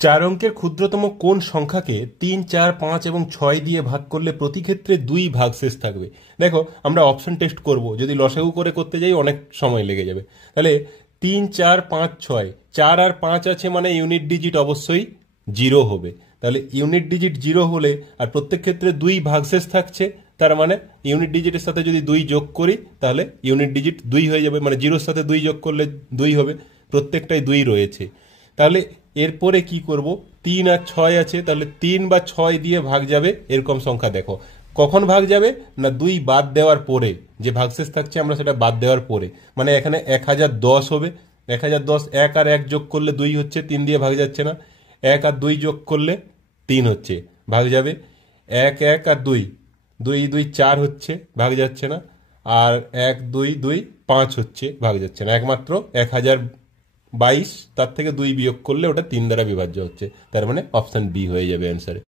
চার অঙ্কের ক্ষুদ্রতম কোন সংখ্যাকে 3, 4, 5 এবং 6 দিয়ে ভাগ করলে প্রতি ক্ষেত্রে 2 ভাগশেষ থাকবে। দেখো আমরা অপশন টেস্ট করব, যদি লসাগু করে করতে যাই অনেক সময় লেগে যাবে। তাহলে 3, 4, 5, 6, 4 আর 5 আছে মানে ইউনিট ডিজিট অবশ্যই 0 হবে। তাহলে ইউনিট ডিজিট 0 হলে আর প্রত্যেক ক্ষেত্রে 2 ভাগশেষ থাকছে, তার মানে ইউনিট ডিজিটের সাথে যদি 2 যোগ করি তাহলে ইউনিট ডিজিট 2 হয়ে যাবে, মানে 0-র সাথে 2 যোগ করলে 2 হবে, প্রত্যেকটাই 2 রয়েছে। তাহলে এরপরে কি করব, 3 আর 6 আছে, তাহলে 3 বা 6 দিয়ে ভাগ যাবে এরকম সংখ্যা দেখো কখন ভাগ যাবে না 2 বাদ দেওয়ার পরে, যে ভাগশেষ থাকছে আমরা সেটা বাদ দেওয়ার পরে, মানে এখানে 1010 হবে। 1010 1 আর 1 যোগ করলে 2 হচ্ছে, 3 দিয়ে ভাগ যাচ্ছে না। 1 আর 2 যোগ করলে 3 হচ্ছে, ভাগ যাবে। 1 1 আর 2, 2 2 4 হচ্ছে, ভাগ যাচ্ছে না। আর 1 2 2 5 হচ্ছে, ভাগ যাচ্ছে না। একমাত্র 1022 তার থেকে 2 বিয়োগ করলে ওটা 3 দ্বারা বিভাজ্য হচ্ছে, তার মানে অপশন বি হয়ে যাবে অ্যান্সারে।